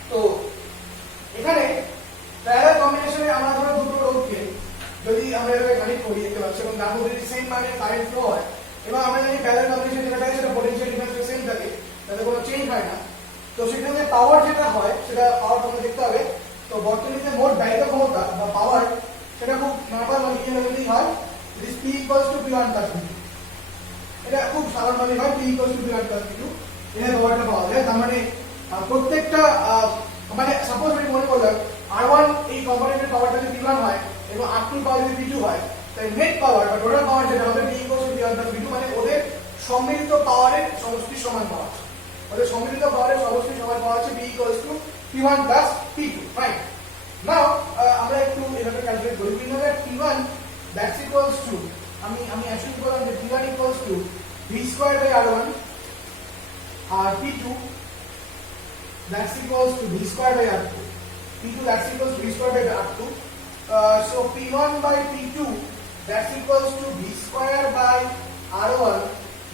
তো এখানে প্যারালাল কম্বিনেশনে আমরা ধরো দুটো রোধকে যদি আমরা এভাবে কানেক্ট করি, দেখতে পাচ্ছি, এবং তার মধ্যে সেম মানে কারেন্ট ফ্লো হয়, এবং আমরা জানি প্যারালাল কম্বিনেশন যেটা থাকে সেটা পোটেনশিয়াল ডিফারেন্স সেম থাকে, তাতে কোনো চেঞ্জ হয় না। তো সেখানে পাওয়ার যেটা হয় সেটা পাওয়ার তোমরা দেখতে হবে। তো বর্তনীতে মোট ব্যয়িত ক্ষমতা বা পাওয়ার সেটা খুব নরমাল মানে কি লেভেলেই হয়, it is p equals to p1 plus p2। এটা খুব সাধারণভাবে হয় p equals to p1 plus p2, এর পাওয়ারটা পাওয়া যায়। তার মানে প্রত্যেকটা মানে সাপোজ আমি মনে করলাম R1 এই কম্পোনেন্টের পাওয়ারটা যদি p1 হয় এবং R2 পাওয়ার যদি p2 হয়, তাই নেট পাওয়ার বা টোটাল পাওয়ার যেটা হবে p equals to p1 plus p2, মানে ওদের সম্মিলিত পাওয়ারের সমষ্টির সমান পাওয়া আছে। আমাদের সম্মিলিত পাওয়ারের সমষ্টির সমান পাওয়া আছে B equals to P1 plus P2, fine. Now আমরা একটু এভাবে ক্যালকুলেট করি। We know that P1 that's equals to আমি অ্যাসিউম করলাম যে P1 equals to V square by R1 R P2 that's equals to V square by R2. P2 that's equals to V square by R2. So P1 by P2 that's equals to V square by R1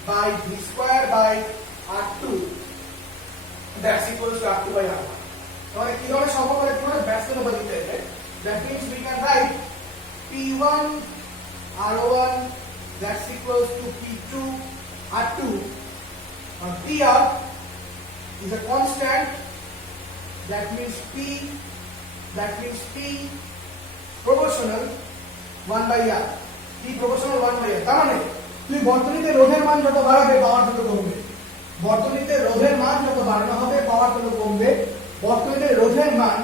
by V square by R2 that's equals to R2 by R1. তাহলে কি ধরনের সম্পর্ক লিখতে হবে? Batsman উপর দিতে হবে। That means we can write P1 R1 that's equals to P2 R2. PR is a constant. That means P proportional 1 by R. P proportional 1 by R. তার মানে তুমি বর্তনীতে রোধের মান যত বাড়াবে পাওয়ার তত কমবে। বর্তনীতে রোধের মান যত বাড়ানো হবে পাওয়ার তত কমবে। বর্তনীতে রোধের মান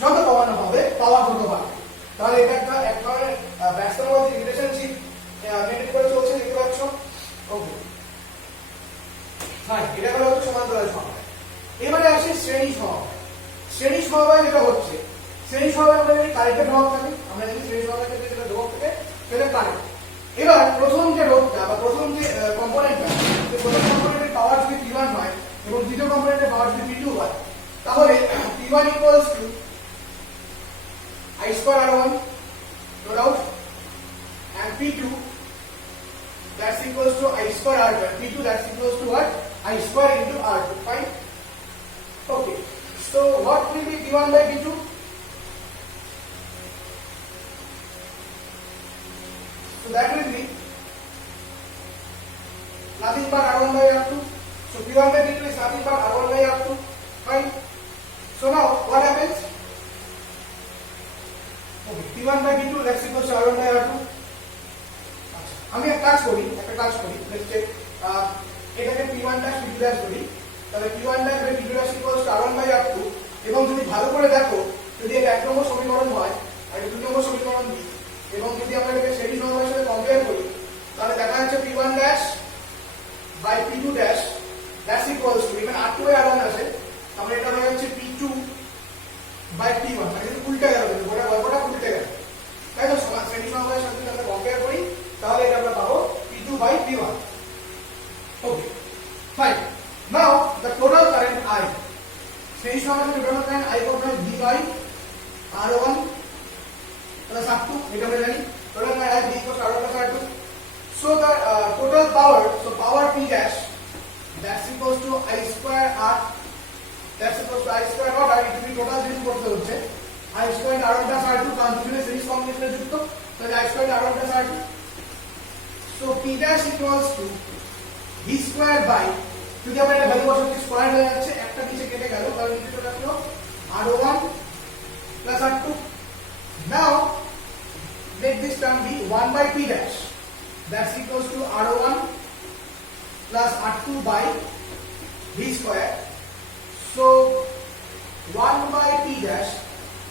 যত কমানো হবে পাওয়ার তত বাড়বে। তাহলে এটা একটা এক ধরনের ব্যাটসম্যান রিলেশনশিপ মেনটেন করে চলছে, দেখতে পাচ্ছ। ওকে ফাইন, এটা হলো সমান্তরাল সমবায়। এবারে আসি শ্রেণী সমবায়। শ্রেণী সমবায় যেটা হচ্ছে, শ্রেণী সমবায় আমরা জানি কারেন্টের ধ্রুবক থাকে। আমরা জানি শ্রেণী সমবায়ের ক্ষেত্রে যেটা ধ্রুবক থাকে সেটা কারেন্ট। এবার প্রথম যে রোধটা বা প্রথম যে কম্পোনেন্টটা, সেই প্রথম কম্পোনেন্টের পাওয়ার যদি P1 হয় এবং দ্বিতীয় কম্পোনেন্টের পাওয়ার যদি P2 হয়, তাহলে P1 equals to I square R1, no doubt, and P2 that's equals to I square R2. P2 that's equals to what? I square into R2. Fine. Okay. So what will be P1 by P2? So that will be nothing but R1 by R2. So P1 by P2 is nothing but R1 by R2. Fine. So now what happens? Okay, P1 by P2 that's equals to R1 by R2. আমি একটা কাজ করি, let's take এটাকে P1 dash P2 dash করি। তাহলে P1 dash by P2 dash equals to R1 by R2 এবং যদি ভালো করে দেখো, যদি এটা এক নম্বর সমীকরণ হয় আর এটা দুই নম্বর সমীকরণ দিই এবং যদি আমরা এটাকে শ্রেণী সমবায়ের সাথে কম্পেয়ার করি, তাহলে দেখা যাচ্ছে P1 dash by P2 dash that's equals to এখানে R2 by R1 আছে, তাহলে এটা হয়ে যাচ্ছে P2 by P1, মানে এটা উল্টে গেল, গোটা গল্পটা উল্টে গেল, তাই তো? শ্রেণী সমবায়ের সাথে যদি আমরা কম্পেয়ার করি তাহলে এটা আমরা পাবো P2 by P1. Okay, fine. Now the total current I, শ্রেণী সমবায়ের total current I কত হয়? V by R1 plus R2, এটা আমরা জানি। total current I V equals to R1 plus R2. So the total power, so power P dash that's equals to I square R, that's equals to I square not R, এটা total যেহেতু করতে হচ্ছে I square R1 plus R2, কারণ দুটোই series কম্বিনেশনে যুক্ত, তাহলে I square R1 plus R2. So P dash equals to V square by, যদি আমরা এটা ভ্যালু বসাচ্ছি স্কয়ার হয়ে যাচ্ছে, একটা নিচে কেটে গেল, তাহলে নিচে চলে আসলো R1 plus R2. Now let this term be 1 by P dash that's equals to R1 plus R2 by V square. So 1 by P dash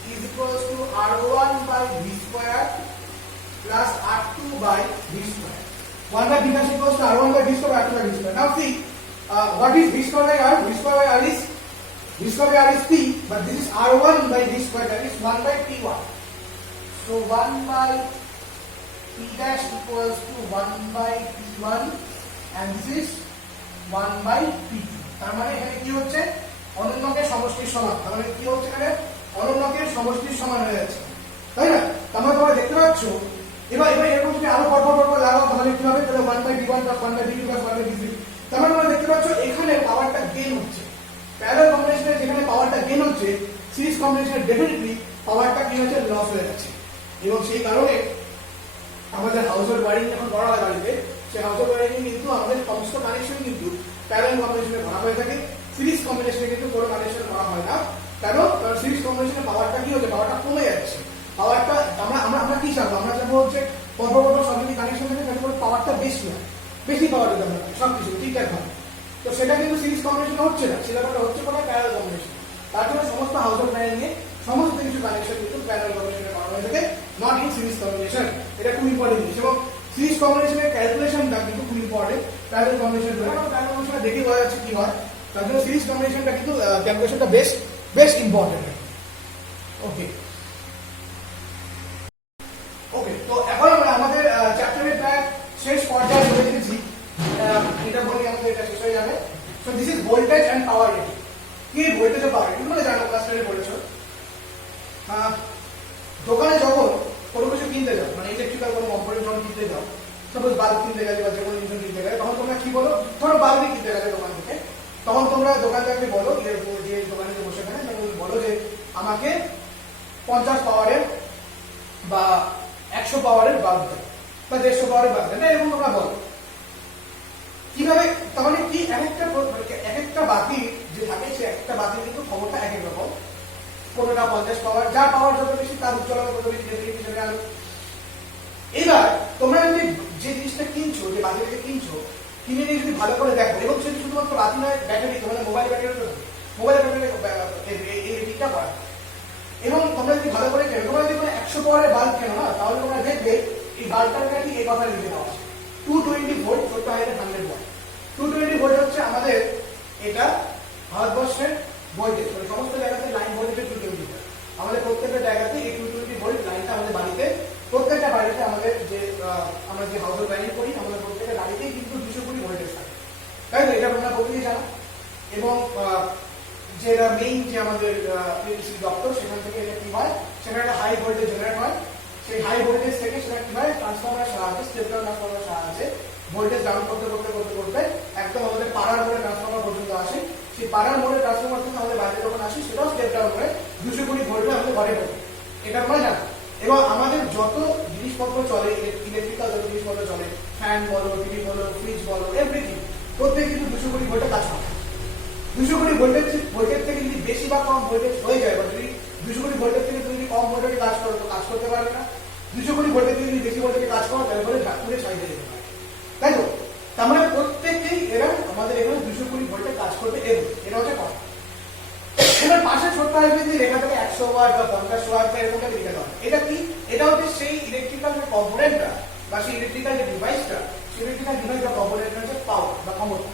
is equals to R1 by V square plus R2 by V square. 1 by P dash equals to R1 by V square by R2 by V square. Now see, what is V square by R? V square by R is P, but this is R1 by V square, that is 1 by P1. So 1 by P dash equals to 1 by P1 and this is 1 by P2. তার মানে এখানে কি হচ্ছে? অনন্যকের সমষ্টির সমান। তার মানে কি হচ্ছে এখানে? অনন্যকের সমষ্টির সমান হয়ে যাচ্ছে, তাই না? তাহলে তোমরা দেখতে পাচ্ছ, এবার এরকম যদি আরো পরপর লাগাও তাহলে কি হবে? তাহলে 1 by P1 plus 1 by P2 plus 1 by P3। তার মানে তোমরা দেখতে পাচ্ছ এখানে পাওয়ারটা গেইন হচ্ছে। প্যারালাল কম্বিনেশনে যেখানে পাওয়ারটা গেইন হচ্ছে, সিরিজ কম্বিনেশনে ডেফিনেটলি পাওয়ারটা কি হচ্ছে? লস হয়ে যাচ্ছে। এবং সেই কারণে আমাদের হাউসহোল্ড ওয়্যারিং যখন করা হয় বাড়িতে, সেই হাউসহোল্ড ওয়্যারিং কিন্তু আমাদের সমস্ত কানেকশন কিন্তু প্যারালাল কম্বিনেশনে করা হয়ে থাকে, সিরিজ কম্বিনেশনে কিন্তু কোনো কানেকশন করা হয় না। কারণ সিরিজ কম্বিনেশনে পাওয়ারটা কি হচ্ছে? পাওয়ারটা কমে যাচ্ছে। পাওয়ারটা আমরা কি চাবো? আমরা চাবো হচ্ছে পরপর সব যদি কানেকশন থাকে তাহলে পাওয়ারটা বেশি হয়, বেশি পাওয়ার যদি আমরা সবকিছু ঠিকঠাক হয়। তো সেটা কিন্তু সিরিজ কম্বিনেশন হচ্ছে না, সেটা হচ্ছে কোনো প্যারালাল কম্বিনেশন। তার জন্য সমস্ত হাউসহোল্ড ওয়্যারিং এ সমস্ত কিছু কানেকশন কিন্তু প্যারালাল কম্বিনেশনে করা হয়ে থাকে, নট ইন সিরিজ কম্বিনেশন। এটা খুব ইম্পর্টেন্ট জিনিস এবং সিরিজ কম্বিনেশনের ক্যালকুলেশনটা কিন্তু খুব ইম্পর্টেন্ট। প্যারালাল কম্বিনেশন ধরে আমরা প্যারালাল কম্বিনেশনটা দেখে বোঝা যাচ্ছে কি হয় তার জন্য সিরিজ কম্বিনেশনটা কিন্তু ক্যালকুলেশনটা বেশ ইম্পর্টেন্ট ওকে ওকে তো এখন আমরা আমাদের চ্যাপ্টারের প্রায় শেষ পর্যায়ে চলে এসেছি এটা বলি আমাদের এটা শেষ হয়ে যাবে so this is voltage and power rating কি ভোল্টেজ ও পাওয়ার এগুলো জানো ক্লাস 10 এ পড়েছো দোকানে যখন কোনো কিছু কিনতে যাও মানে ইলেকট্রিক্যাল কোনো কম্পোনেন্ট যখন কিনতে যাও সাপোজ বাল্ব কিনতে গেলে বা যে কোনো জিনিস কিনতে গেলে তখন তোমরা কি বলো ধরো বাল্বই কিনতে গেলে দোকান থেকে তখন তোমরা দোকানদারকে বলো যে দোকানে যে বসে থাকে তখন বলো যে আমাকে 50 পাওয়ারের বা 100 পাওয়ারের বাল্ব দেয় বা 150 পাওয়ারের বাল্ব দেয় না এরকম তোমরা বলো কিভাবে তার মানে কি এক একটা বাতি যে থাকে সে একটা বাতি কিন্তু ক্ষমতা এক এক রকম কোনোটা 50 পাওয়ার যার পাওয়ার যত বেশি তার উজ্জ্বলতা তত বেশি হিসেবে আলো এবার তোমরা যদি যে জিনিসটা কিনছো যে বাতিটাকে কিনছো কিনে নিয়ে যদি ভালো করে দেখো এবং সেটা শুধুমাত্র বাতি নয় ব্যাটারি তোমাদের মোবাইল ব্যাটারি তো মোবাইল ব্যাটারি এই রেটিংটা করা এবং তোমরা যদি ভালো করে কেনো তোমরা যদি কোনো 100 পাওয়ারের বাল্ব কেনো না তাহলে তোমরা দেখবে এই বাল্বটার কাছে এই কথা লিখে দেওয়া আছে 220 ভোল্ট ছোট হাইটে 100 ওয়াট 220 ভোল্ট হচ্ছে আমাদের এটা ভারতবর্ষের ভোল্টেজ মানে সমস্ত জায়গাতে লাইন ভোল্টেজ 220 ভোল্ট আমাদের প্রত্যেকটা জায়গাতে এই 220 ভোল্ট লাইনটা আমাদের বাড়িতে প্রত্যেকটা বাড়িতে আমাদের যে আমরা যে হাউস হোল্ড লাইন করি আমাদের প্রত্যেকটা বাড়িতেই কিন্তু 220 ভোল্টেজ থাকে তাই তো এটা তোমরা প্রত্যেকেই জানো এবং যেটা মেইন যে আমাদের ইলেকট্রিসিটি দপ্তর সেখান থেকে এটা কি হয় সেখানে একটা হাই ভোল্টেজ জেনারেট হয় সেই হাই ভোল্টেজ থেকে সেটা কি হয় ট্রান্সফরমারের সাহায্যে স্টেপ ডাউন ট্রান্সফরমারের সাহায্যে ভোল্টেজ ডাউন করতে একদম আমাদের পাড়ার মোড়ে ট্রান্সফরমার পর্যন্ত আসে সেই পাড়ার মোড়ে ট্রান্সফরমার থেকে আমাদের বাইরে যখন আসি সেটাও স্টেপ ডাউন করে 220 ভোল্টে আমাদের ঘরে পড়ে এটা তোমরা জানো এবং আমাদের যত জিনিসপত্র চলে ইলেকট্রিক্যাল যত জিনিসপত্র চলে ফ্যান বলো টিভি বলো ফ্রিজ বলো এভরিথিং প্রত্যেক কিন্তু 220 ভোল্টে কাজ করে 220 ভোল্টেজ থেকে যদি বেশি বা কম ভোল্টেজ হয়ে যায় বা যদি 220 ভোল্টেজ থেকে তুমি যদি কম ভোল্টেজে কাজ করো তো কাজ করতে পারবে না 220 ভোল্টেজ থেকে যদি বেশি ভোল্টেজে কাজ করো তাহলে পুরো ছাই হয়ে যেতে পারে তাই তো তার মানে প্রত্যেককেই এরা আমাদের এখানে 220 ভোল্টে কাজ করতে এটা হচ্ছে কথা এবার পাশে ছোট্ট আসবে যে লেখা থাকে 100 ওয়াট বা 50 ওয়াট এরকম একটা লিখে দেওয়া এটা কি এটা হচ্ছে সেই ইলেকট্রিক্যাল যে কম্পোনেন্টটা বা সেই ইলেকট্রিক্যাল যে ডিভাইসটা সেই ইলেকট্রিক্যাল ডিভাইস বা কম্পোনেন্টটা হচ্ছে পাওয়ার বা ক্ষমতা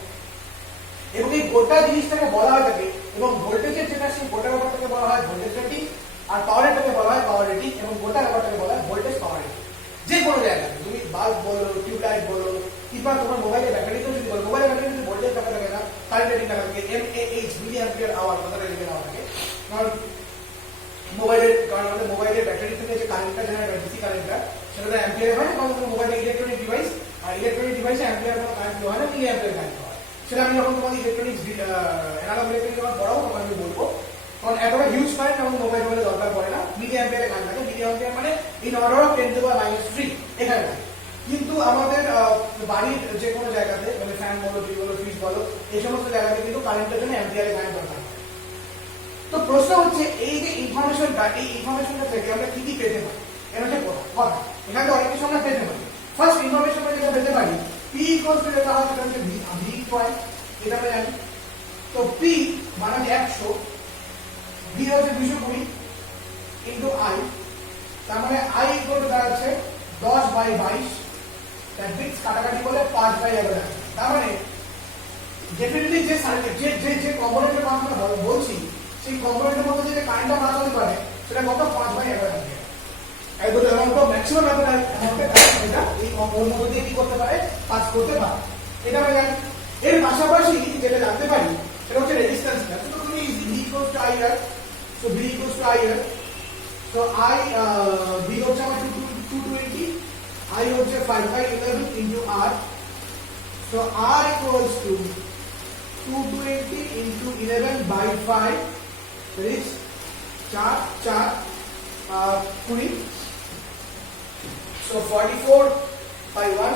এবং এই গোটা জিনিসটাকে বলা হয় থাকে এবং ভোল্টেজের যেটা সেই গোটা ব্যাপারটাকে বলা হয় ভোল্টেজ রেটিং আর পাওয়ারটাকে বলা হয় পাওয়ার রেটিং এবং গোটা ব্যাপারটাকে বলা হয় ভোল্টেজ পাওয়ার রেটিং যে কোনো জায়গায় তুমি বাল্ব বলো টিউবলাইট বলো কিংবা তোমার মোবাইলের ব্যাটারিতেও যদি বলো মোবাইলের ব্যাটারি যদি ভোল্টেজ টাকা থাকে না কারেন্ট রেটিং টাকা থাকে MAH মিলি অ্যাম্পিয়ার আওয়ার কথাটা লিখে দেওয়া থাকে কারণ আমাদের মোবাইলের ব্যাটারি থেকে যে কারেন্টটা জেনারেট হয় ডিসি কারেন্টটা সেটা অ্যাম্পিয়ারে হয় না কারণ মোবাইলের ইলেকট্রনিক ডিভাইস আর ইলেকট্রনিক ডিভাইসে অ্যাম্পিয়ার কোনো কারেন্ট হয় না মিলি অ্যাম্পিয়ার কারেন্ট হয় সেটা আমি যখন তোমাদের ইলেকট্রনিক্স অ্যানালগ ইলেকট্রনিক্স যখন পড়াবো তখন আমি বলবো কারণ এতটা হিউজ কারেন্ট আমাদের মোবাইলে দরকার পড়ে না মিলি অ্যাম্পিয়ারে কারেন্ট থাকে মিলি অ্যাম্পিয়ার মানে in order of 10 to the power -3 এখানে থাকে কিন্তু আমাদের বাড়ির যে কোনো জায়গাতে মানে ফ্যান বলো টিভি বলো ফ্রিজ বলো এই সমস্ত জায়গাতে কিন্তু কারেন্টের জন্য অ্যাম্পিয়ারে কারেন্ট দরকার তো প্রশ্ন হচ্ছে এই যে ইনফরমেশনটা থেকে আমরা কি কি পেতে পারি এটা হচ্ছে কথা এখানে অনেক কিছু আমরা পেতে পারি ফার্স্ট ইনফরমেশনটা যেটা পেতে পারি P ইকুয়ালস টু যেটা হয় সেটা হচ্ছে V পয়েন্ট এটা আমরা জানি তো P মানে 100 V হচ্ছে 220 ইনটু I তার মানে I ইকুয়াল টু দাঁড়াচ্ছে 10/22 দ্যাট মিন্স কাটাকাটি করলে 5/11 তার মানে ডেফিনেটলি যে সার্কিট যে কম্পোনেন্টের কথা আমরা বলছি সেই কম্পোনেন্টের মধ্যে যে কারেন্টটা পাস হতে পারে সেটা কত 5/11 একদম অ্যামাউন্ট অফ ম্যাক্সিমাম অ্যামাউন্টে এটা এই কম্পোনেন্টের মধ্যে দিয়ে কি করতে পারে পাস করতে পারে এটা আমরা জানি এর পাশাপাশি যেটা জানতে পারি সেটা হচ্ছে রেজিস্ট্যান্সটা তো তুমি V equals to IR so V equals to IR তো V হচ্ছে আমার 220 I হচ্ছে 5/11 into R so R equals to 220 into 11/5 that is 4 so 44/1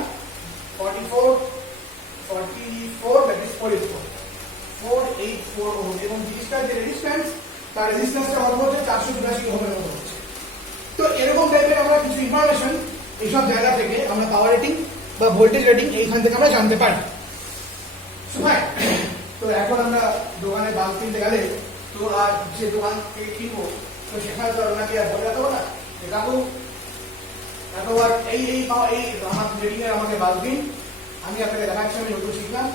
44 that is 484 ohm এবং জিনিসটার যে রেজিস্ট্যান্স তার রেজিস্ট্যান্সটা কত হচ্ছে 482 ওহমের মতো হচ্ছে তো এরকম টাইপের আমরা কিছু ইনফরমেশন এইসব জায়গা থেকে আমরা পাওয়ার রেটিং বা ভোল্টেজ রেটিং এইখান থেকে আমরা জানতে পারি তো এখন আমরা দোকানে বাল্ব কিনতে গেলে তো আর যে দোকান থেকে কিনবো তো সেখানে তো আপনাকে আর বলে রাখবো না কাকু এতবার এই আমার রেটিং এর আমাকে বাল্ব দিন আমি আপনাকে দেখাচ্ছি, আমি নতুন শিখলাম,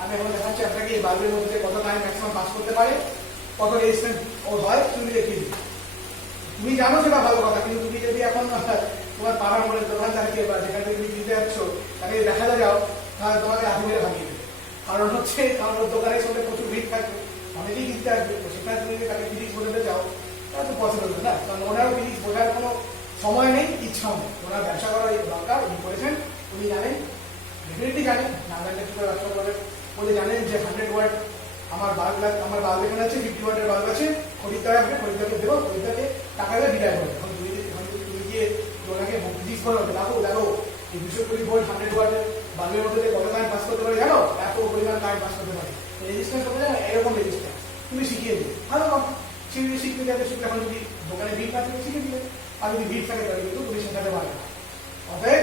আমি এখন দেখাচ্ছি আপনাকে এই বাল্বের মধ্যে কত কারেন্ট ম্যাক্সিমাম পাস করতে পারে, কত রেজিস্ট্যান্স ও হয়, তুমি দেখিয়ে দিই। তুমি জানো সেটা ভালো কথা, কিন্তু তুমি যদি এখন তোমার পাড়ার মনে দোকানদারকে বা যেখানে তুমি কিনতে যাচ্ছ তাকে দেখাতে যাও, তাহলে তোমাকে হাতে মেরে ভাগিয়ে দেবে। কারণ হচ্ছে আমার দোকানের সঙ্গে প্রচুর ভিড় থাকবে, অনেকেই কিনতে আসবে, তো সেখানে তুমি যদি তাকে ফিজিক্স বোঝাতে চাও তাহলে তো পসিবল না। কারণ ওনারও ফিজিক্স বোঝার কোনো সময় নেই, ইচ্ছাও নেই। ওনার ব্যবসা করার দরকার, উনি করেছেন, উনি জানেন, ডেফিনেটলি জানেন, না জানলে কি করে ব্যবসা করবেন। বলে জানেন যে 100 ওয়াট আমার বাল্ব এখানে আছে, 50 ওয়াটের বাল্ব আছে, খরিদ্দার আসবে, খরিদ্দারকে দেবো, খরিদ্দারকে টাকা দিয়ে বিদায় করবে। এখন তুমি গিয়ে ওনাকে ফিজিক্স করে দেখো এই 220 ভোল্ট 100 ওয়াটের বাল্বের মধ্যে কত কারেন্ট পাস করতে পারে জানো, এত পরিমাণ কারেন্ট পাস করতে পারে, রেজিস্ট্যান্স করতে জানো, এরকম রেজিস্ট্যান্স তুমি শিখিয়ে দেবে, ভালো কথা। শিখতে যাবে, শিখতে এখন যদি দোকানে ভিড় থাকে শিখে দিলে, আর যদি ভিড় থাকে তাহলে কিন্তু তুমি শেখাতে পারবে না। অতএব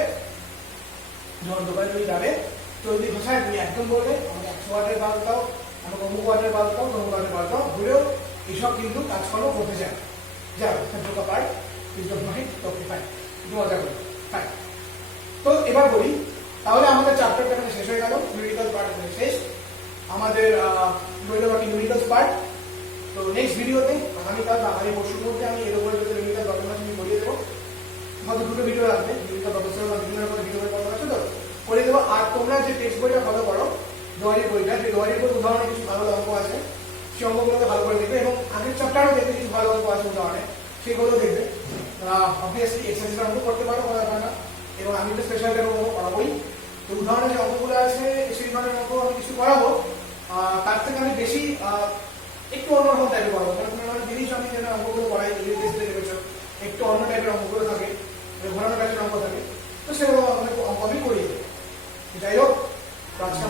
যখন দোকানে তুমি যাবে চলতি ভাষায় তুমি একদম বলবে আমাকে 100 ওয়াটের বাল্ব দাও, আমাকে অমুক ওয়াটের বাল্ব দাও, অমুক ওয়াটের বাল্ব দাও, ঘুরেও এইসব কিন্তু কাজকর্ম করতে চায়। যাও ঢোকা পাই কিন্তু নয় তোকে পাই, মজা করি ফাইন। তো এবার বলি, তাহলে আমাদের চ্যাপ্টারটা এখানে শেষ হয়ে গেল, নিউমেরিক্যাল পার্ট এখানে শেষ, আমাদের রইল বাকি নিউমেরিক্যাল পার্ট। তো নেক্সট ভিডিওতে আগামীকাল বা আগামী পরশুর মধ্যে আমি এর উপরে যদি নিউমেরিক্যাল ডকুমেন্ট আমি করিয়ে দেবো, হয়তো দুটো ভিডিও লাগবে, নিউমেরিক্যাল প্রফেসর বা বিভিন্ন রকমের ভিডিওর কথা আছে তো করে দেবো। আর তোমরা যে টেক্সট বইটা ফলো করো, দোয়ারির বইটা, যে দোয়ারির বই উদাহরণে কিছু ভালো অঙ্ক আছে, সেই অঙ্কগুলোকে ভালো করে দেখবে, এবং আগের চ্যাপ্টারও দেখবে কিছু ভালো অঙ্ক আছে উদাহরণে, সেগুলো দেখবে। অবভিয়াসলি এক্সারসাইজ অঙ্ক করতে পারো, কোনো ব্যাপার না, এবং আমি তো স্পেশাল অঙ্ক করাবোই। তো উদাহরণে যে অঙ্কগুলো আছে সেই ধরনের অঙ্ক আমি কিছু করাবো, তার থেকে আমি বেশি একটু অন্যরকম টাইপের করাবো। কারণ কোনো জিনিস আমি যেন অঙ্কগুলো করাই, দেখেছো একটু অন্য টাইপের অঙ্কগুলো থাকে, ঘোরানো টাইপের অঙ্ক থাকে, তো সেগুলো অঙ্ক আমি করিয়ে দেবো। যাই হোক, আজকে